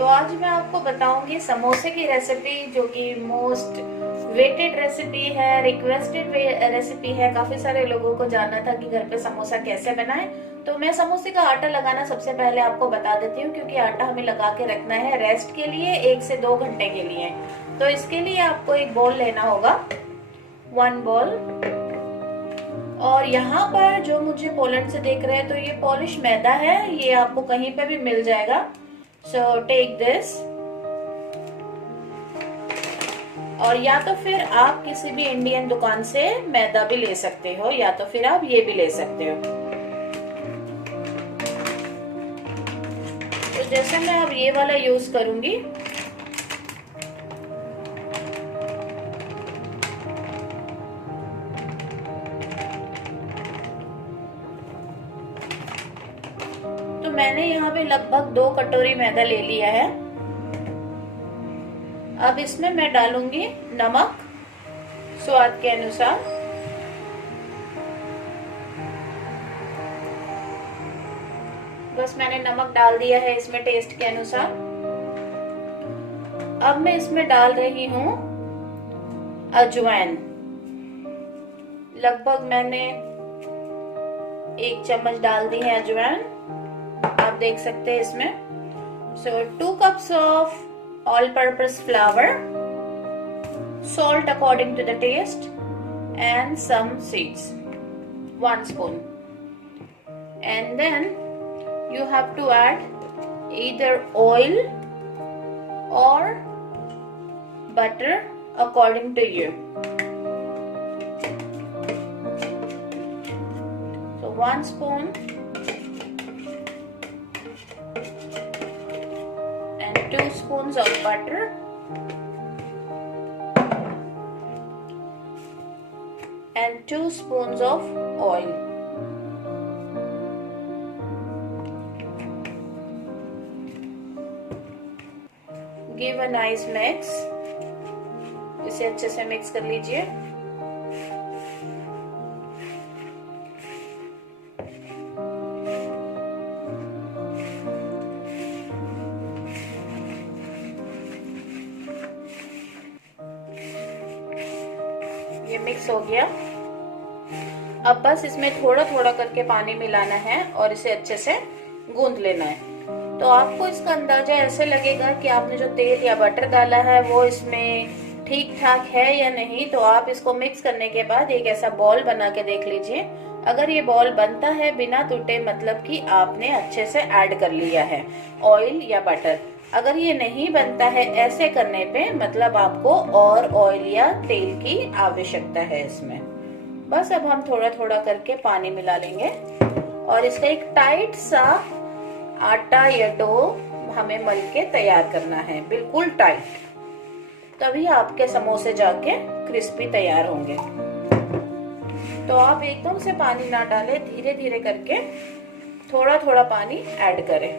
तो आज मैं आपको बताऊंगी समोसे की रेसिपी, जो कि मोस्ट वेटेड रेसिपी है, रिक्वेस्टेड रेसिपी है। काफी सारे लोगों को जानना था कि घर पे समोसा कैसे बनाएं। तो मैं समोसे का आटा लगाना सबसे पहले आपको बता देती हूँ, क्योंकि आटा हमें लगा के रखना है रेस्ट के लिए 1 से 2 घंटे के लिए। तो इसके लिए आपको एक बोल लेना होगा, 1 बोल। और यहाँ पर जो मुझे पोलैंड से देख रहे हैं, तो ये पॉलिश मैदा है, ये आपको कहीं पे भी मिल जाएगा। So take this। और या तो फिर आप किसी भी इंडियन दुकान से मैदा भी ले सकते हो, या तो फिर आप ये भी ले सकते हो। तो जैसे मैं अब ये वाला यूज करूंगी, तो मैंने यहाँ पे लगभग 2 कटोरी मैदा ले लिया है। अब इसमें मैं डालूंगी नमक स्वाद के अनुसार। बस मैंने नमक डाल दिया है इसमें टेस्ट के अनुसार। अब मैं इसमें डाल रही हूँ अजवाइन। लगभग मैंने 1 चम्मच डाल दी है अजवाइन, आप देख सकते हैं इसमें। So 2 cups of all-purpose flour, salt according to the taste, and some seeds, 1 spoon. And then you have to add either oil or butter according to you. So 1 spoon and 2 spoons of butter and 2 spoons of oil. Give a nice mix। इसे अच्छे से mix कर लीजिए। ये mix हो गया। अब बस इसमें थोड़ा थोड़ा करके पानी मिलाना है और इसे अच्छे से गूंद लेना है। तो आपको इसका अंदाजा ऐसे लगेगा कि आपने जो तेल या बटर डाला है वो इसमें ठीक ठाक है या नहीं। तो आप इसको मिक्स करने के बाद एक ऐसा बॉल बना के देख लीजिए। अगर ये बॉल बनता है बिना टूटे, मतलब कि आपने अच्छे से ऐड कर लिया है ऑयल या बटर। अगर ये नहीं बनता है ऐसे करने पे, मतलब आपको और ऑयल या तेल की आवश्यकता है इसमें। बस अब हम थोड़ा थोड़ा करके पानी मिला लेंगे और इसका एक टाइट सा आटा या डो हमें मल के तैयार करना है, बिल्कुल टाइट। तभी आपके समोसे जाके क्रिस्पी तैयार होंगे। तो आप एकदम से पानी ना डालें, धीरे धीरे करके थोड़ा थोड़ा पानी ऐड करें।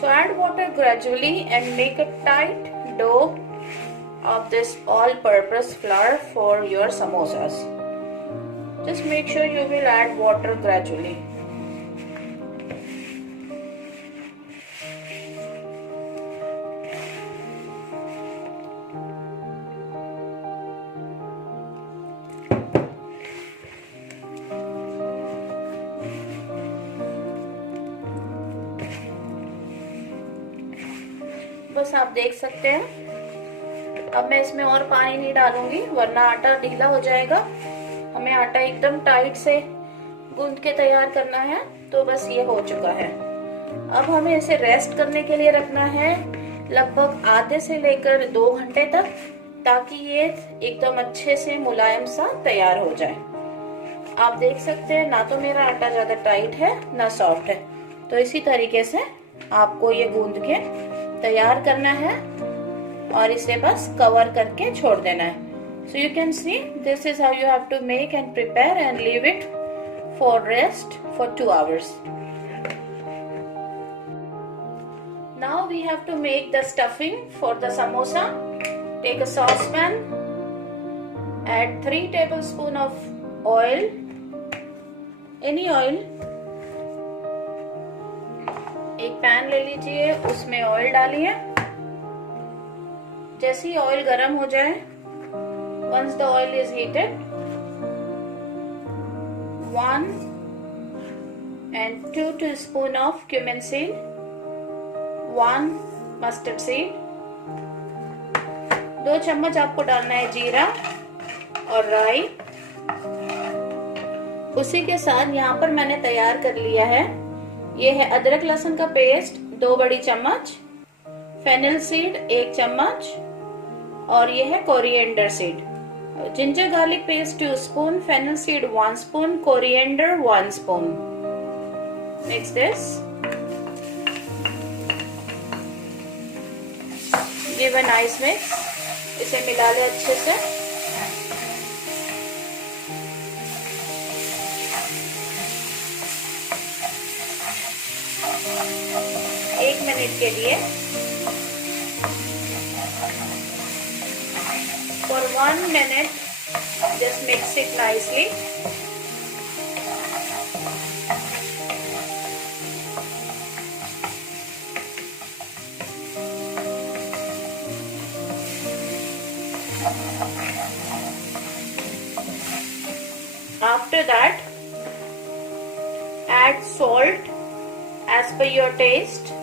So add water gradually and make a tight dough of this all-purpose flour for your samosas. Just make sure you will add water gradually. बस आप देख सकते हैं। अब मैं इसमें और पानी नहीं डालूंगी, वरना आटा ढीला हो जाएगा। हमें आटा एकदम टाइट से गूंद के तैयार करना है। तो बस ये हो चुका है। अब हमें इसे रेस्ट करने के लिए रखना है लगभग आधे से लेकर 2 घंटे तक, ताकि ये एकदम अच्छे से मुलायम सा तैयार हो जाए। आप देख सकते हैं, ना तो मेरा आटा ज्यादा टाइट है ना सॉफ्ट है। तो इसी तरीके से आपको ये गूंद के तैयार करना है और इसे बस कवर करके छोड़ देना है। So you can see this is how you have to make and prepare and leave it for rest for 2 hours. Now we have to make the stuffing for the samosa. Take a saucepan, add 3 tablespoons of oil, any oil, एक pan ले लीजिए, उसमें oil डालिए। जैसे ही oil गर्म हो जाए, once the oil is heated, 1 and 2 teaspoon of cumin seed, 1 mustard seed, 2 चम्मच आपको डालना है जीरा और राई। उसी के साथ यहाँ पर मैंने तैयार कर लिया है, ये है अदरक लहसुन का पेस्ट 2 बड़ी चम्मच, फेनिल सीड 1 चम्मच, और ये है coriander seed. Ginger garlic paste 2 spoon, fennel seed 1 spoon, coriander 1 spoon. Mix this, give a nice mix. इसे मिला ले अच्छे से। एक मिनट के लिए, for 1 minute, just mix it nicely. After that, add salt as per your taste.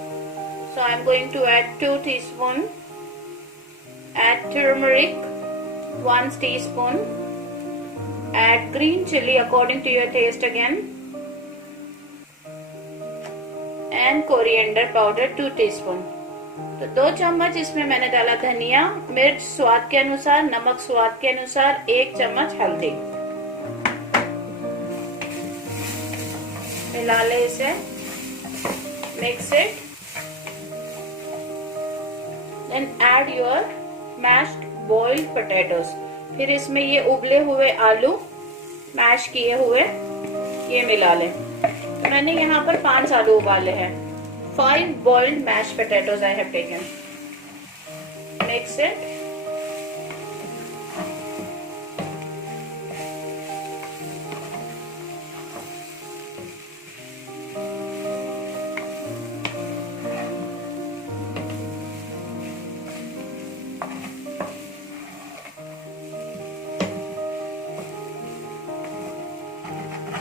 So I am going to add 2 teaspoons. Add turmeric 1 teaspoon. Add green chili according to your taste again. And coriander powder 2 teaspoon. तो 2 चम्मच इसमें मैंने डाला धनिया, मिर्च स्वाद के अनुसार, नमक स्वाद के अनुसार, 1 चम्मच हल्दी। मिला ले इसे, mix it. Then add your mashed boiled potatoes. फिर इसमें ये उबले हुए आलू मैश किए हुए ये मिला लें। तो मैंने यहाँ पर 5 आलू उबाले हैं। 5 boiled mashed potatoes I have taken. Mix it.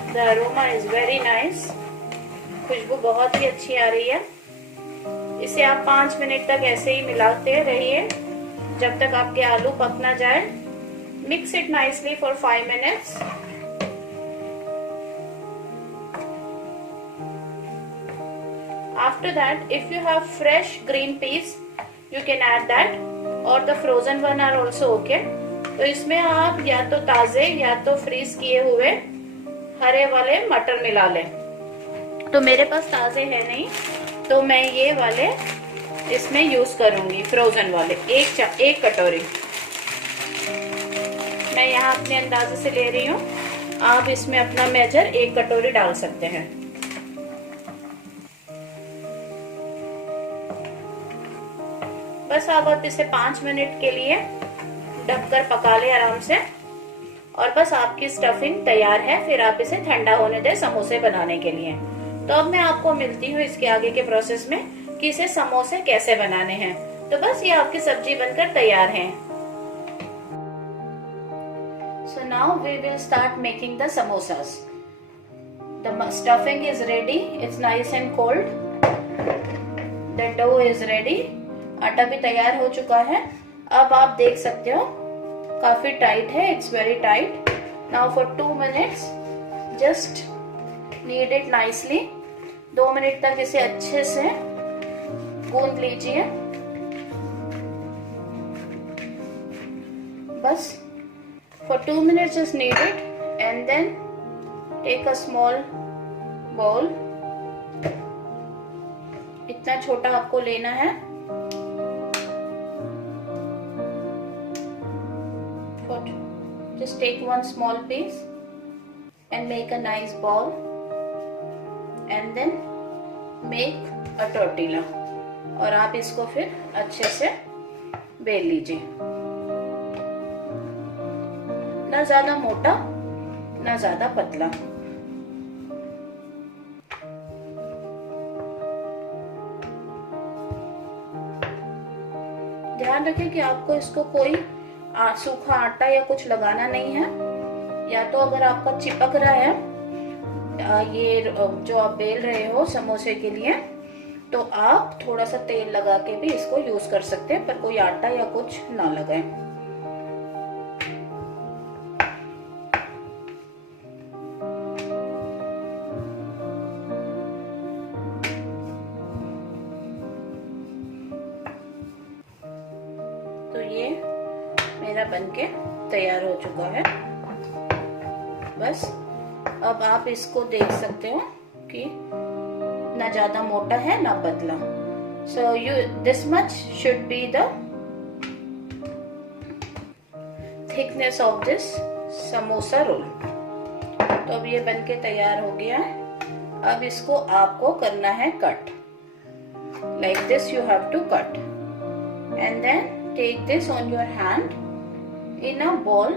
The aroma is very nice. खुशबू बहुत ही अच्छी आ रही है। इसे आप 5 मिनट तक ऐसे ही मिलाते रहिए जब तक आपके आलू पक ना जाए। Mix it nicely for 5 minutes. After that, if you have fresh green peas, you can add that, or the frozen one are also okay. तो इसमें आप या तो ताजे या तो फ्रीज किए हुए हरे वाले मटर मिला लें। तो मेरे पास ताजे है नहीं, तो मैं ये वाले इसमें यूज करूंगी, फ्रोजन वाले। एक कटोरी मैं यहाँ अपने अंदाजे से ले रही हूँ। आप इसमें अपना मेजर 1 कटोरी डाल सकते हैं। बस आप इसे 5 मिनट के लिए ढककर पका ले आराम से, और बस आपकी स्टफिंग तैयार है। फिर आप इसे ठंडा होने दें समोसे बनाने के लिए। तो अब मैं आपको मिलती हूँ इसके आगे के प्रोसेस में कि इसे समोसे कैसे बनाने हैं। तो बस ये आपकी सब्जी बनकर तैयार है। So now we will start making the samosas. The stuffing is ready. It's nice and cold. The dough is ready. आटा भी तैयार हो चुका है। अब आप देख सकते हो काफी टाइट है। It's very tight. Now for 2 minutes, just knead it nicely. 2 minute तक इसे अच्छे से गूंद लीजिए। बस for 2 minutes just knead it and then take a small bowl. इतना छोटा आपको लेना है। Just take one small piece and make a nice ball and then make a tortilla. और आप इसको फिर अच्छे से बेल लीजिए। ना ज्यादा मोटा ना ज्यादा पतला। ध्यान रखें कि आपको इसको कोई सूखा आटा या कुछ लगाना नहीं है, या तो अगर आपका चिपक रहा है ये जो आप बेल रहे हो समोसे के लिए, तो आप थोड़ा सा तेल लगा के भी इसको यूज कर सकते हैं, पर कोई आटा या कुछ ना लगाएं। तो ये मेरा बनके तैयार हो चुका है। बस अब आप इसको देख सकते हो कि ना ज्यादा मोटा है ना पतला। So you this much should be the thickness of this samosa roll. तो अब ये बनके तैयार हो गया है। अब इसको आपको करना है cut. Like this you have to cut and then take this on your hand in a bowl.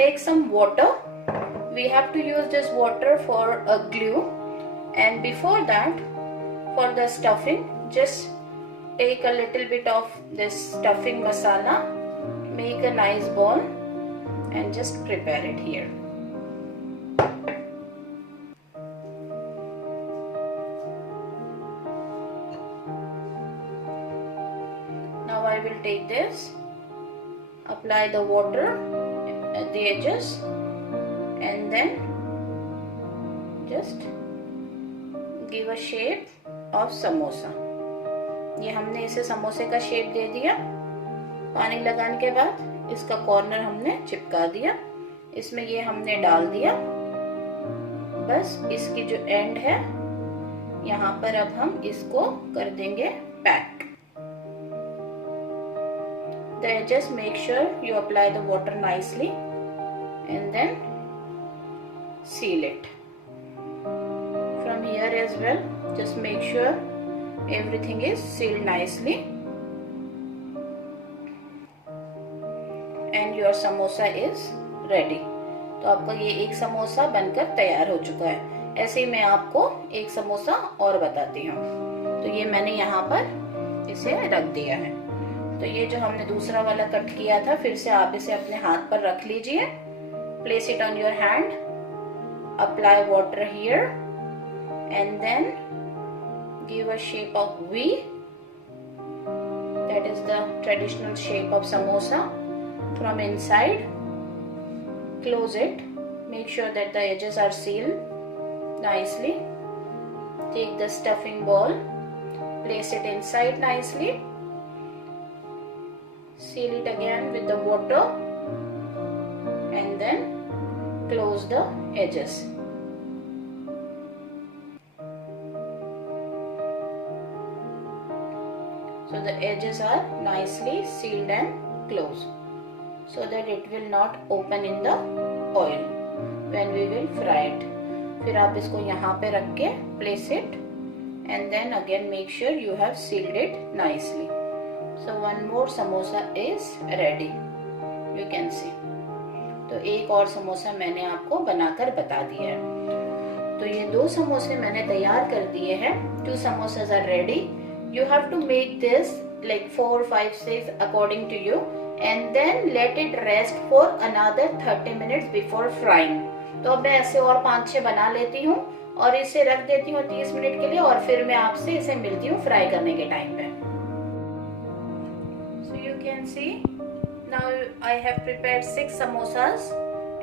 Take some water. We have to use this water for a glue, and before that, for the stuffing, just take a little bit of this stuffing masala, make a nice ball and just prepare it here. Now I will take this, apply the water at the edges and then just give a shape of samosa. ये हमने इसे समोसे का shape दे दिया। पानी लगाने के बाद इसका कॉर्नर हमने चिपका दिया, इसमें ये हमने डाल दिया। बस इसकी जो एंड है यहाँ पर अब हम इसको कर देंगे pack. The edges, make sure you apply the water nicely and then seal it. From here as well, just make sure everything is sealed nicely and your samosa is ready. तो आपका ये एक समोसा बनकर तैयार हो चुका है। ऐसे ही मैं आपको एक समोसा और बताती हूँ। तो ये मैंने यहाँ पर इसे रख दिया है। तो ये जो हमने दूसरा वाला कट किया था, फिर से आप इसे अपने हाथ पर रख लीजिए। Place it on your hand, apply water here and then give a shape of V. That is the traditional shape of samosa. From inside, close it. Make sure that the edges are sealed nicely. Take the stuffing ball, place it inside nicely. Seal it again with the water and then close the edges. So the edges are nicely sealed and closed so that it will not open in the oil when we will fry it. फिर आप इसको यहाँ पे रख के place it and then again make sure you have sealed it nicely. So one more samosa is ready. You can see. तो एक और समोसा मैंने आपको बनाकर बता दिया है। तो ये दो समोसे मैंने तैयार कर दिए हैं। 2 samosas are ready. You have to make this like 4, 5, 6 according to you and then let it rest for another 30 minutes before frying. तो अब मैं ऐसे और 5-6 बना लेती हूँ और इसे रख देती हूँ 30 मिनट के लिए और फिर मैं आपसे इसे मिलती हूँ फ्राई करने के टाइम पे। Can see now I have prepared 6 samosas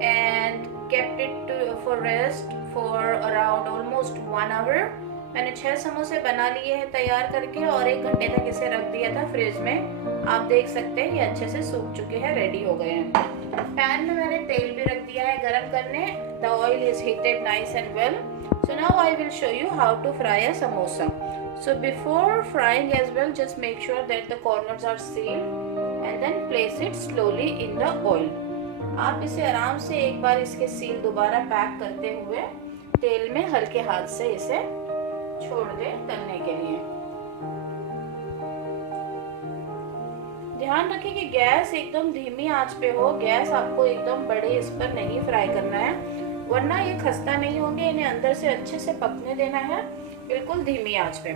and kept it for rest for around almost 1 hour. मैंने 6 समोसे बना लिए हैं तैयार करके और 1 घंटे तक इसे रख दिया था फ्रिज में। आप देख सकते हैं ये अच्छे से सूख चुके हैं, रेडी हो गए हैं। पैन में मैंने तेल भी रख दिया है गरम करने। The oil is heated nice and well. So now I will show you how to fry a samosa. So before frying as well, just make sure that the corners are sealed and then place it slowly in the oil. आप इसे आराम से एक बार इसके seal दोबारा pack करते हुए तेल में हल्के हाथ से इसे छोड़ दे तलने के लिए। ध्यान रखें कि गैस एकदम धीमी आंच पे हो। गैस आपको एकदम बड़े इस पर नहीं फ्राई करना है, वरना ये खस्ता नहीं होंगे। इन्हें अंदर से अच्छे से पकने देना है, बिल्कुल धीमी आंच पे।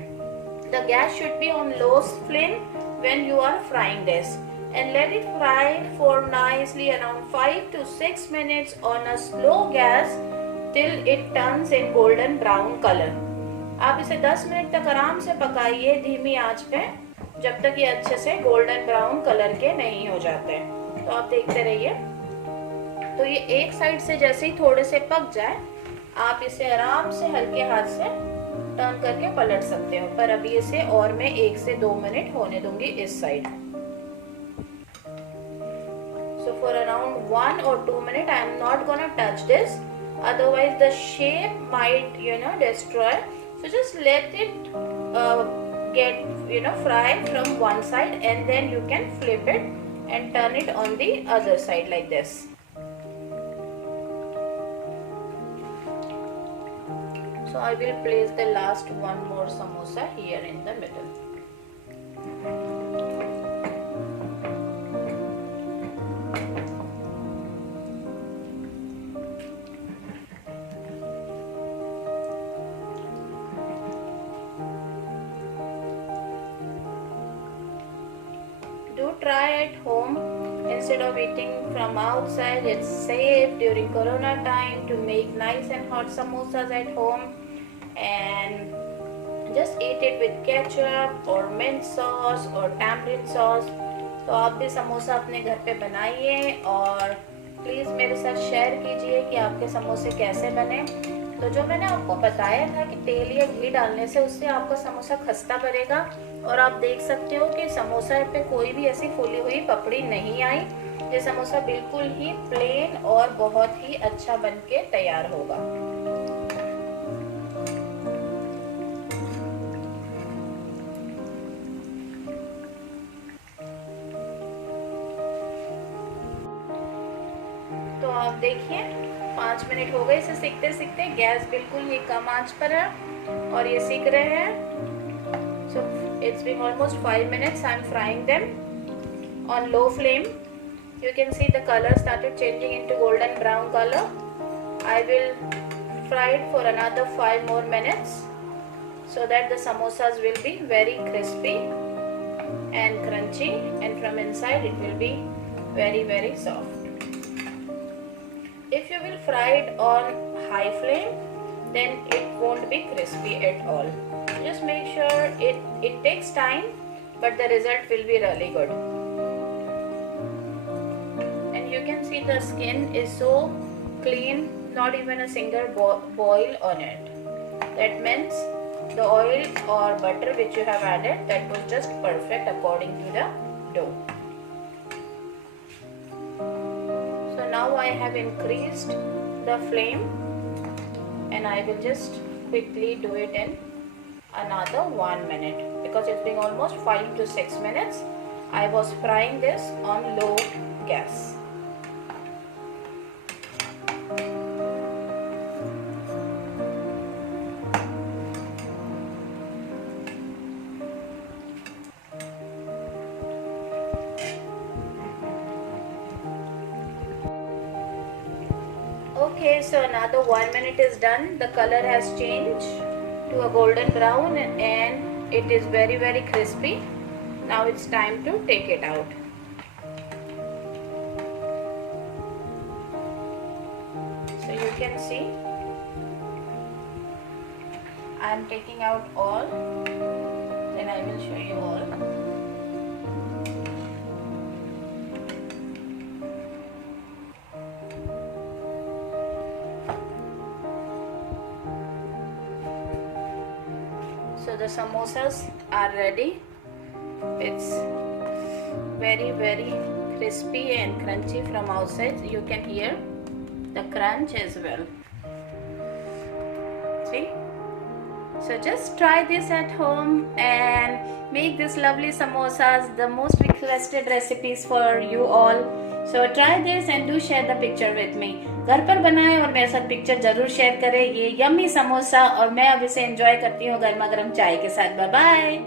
The gas should be on low flame when you are frying this. and let it fry for nicely around 5 to 6 minutes on a slow gas till it turns in golden brown color. आप इसे 10 minute तक आराम से पकाइए धीमी आंच पे, जब तक ये अच्छे से गोल्डन ब्राउन कलर के नहीं हो जाते। तो आप देखते रहिए। तो ये एक साइड से जैसे ही थोड़े से पक जाए, आप इसे आराम से हल्के हाथ से टर्न करके पलट सकते हो। पर अभी इसे और मैं 1 से 2 मिनट होने दूंगी इस side. So for around 1 or 2 minutes I am not gonna touch this, otherwise the shape might destroy. So just let it get fry from one side, and then you can flip it and turn it on the other side like this. So I will place the last one more samosa here in the middle. Do try at home instead of eating from outside. It's safe during Corona time to make nice and hot samosas at home, and just eat it with ketchup or mint sauce or tamarind sauce. तो आप भी समोसा अपने घर पे बनाइए और please मेरे साथ शेयर कीजिए कि आपके समोसे कैसे बने। तो जो मैंने आपको बताया था कि तेल या घी डालने से उससे आपका समोसा खस्ता बनेगा, और आप देख सकते हो कि समोसा पे कोई भी ऐसी फूली हुई पपड़ी नहीं आई। ये समोसा बिल्कुल ही प्लेन और बहुत ही अच्छा बनके तैयार होगा। तो आप देखिए 5 मिनट हो गए इसे सीखते सीखते। गैस बिल्कुल ही कम आंच पर है और ये सीख रहे हैं। So it's been almost 5 minutes. I am frying them on low flame. You can see the color started changing into golden brown color. I will fry it for another 5 more minutes so that the samosas will be very crispy and crunchy, and from inside it will be very soft. If you will fry it on high flame, then it won't be crispy at all. Just make sure it takes time, but the result will be really good. And you can see the skin is so clean, not even a single boil on it. That means the oil or butter which you have added, that was just perfect according to the dough. So now I have increased the flame, and I will just quickly do it in another 1 minute, because it's been almost 5 to 6 minutes. I was frying this on low gas. Okay, so another 1 minute is done. The color has changed to a golden brown and it is very crispy. Now it's time to take it out. So you can see I am taking out all, then I will show you all. So the samosas are ready. It's very crispy and crunchy from outside. You can hear the crunch as well. See? So just try this at home and make this lovely samosas, the most requested recipes for you all. So try this and do share the picture with me. घर पर बनाएं और मेरे साथ picture जरूर share करें ये yummy samosa, और मैं अब इसे एंजॉय करती हूँ गर्मा गर्म चाय के साथ। Bye bye.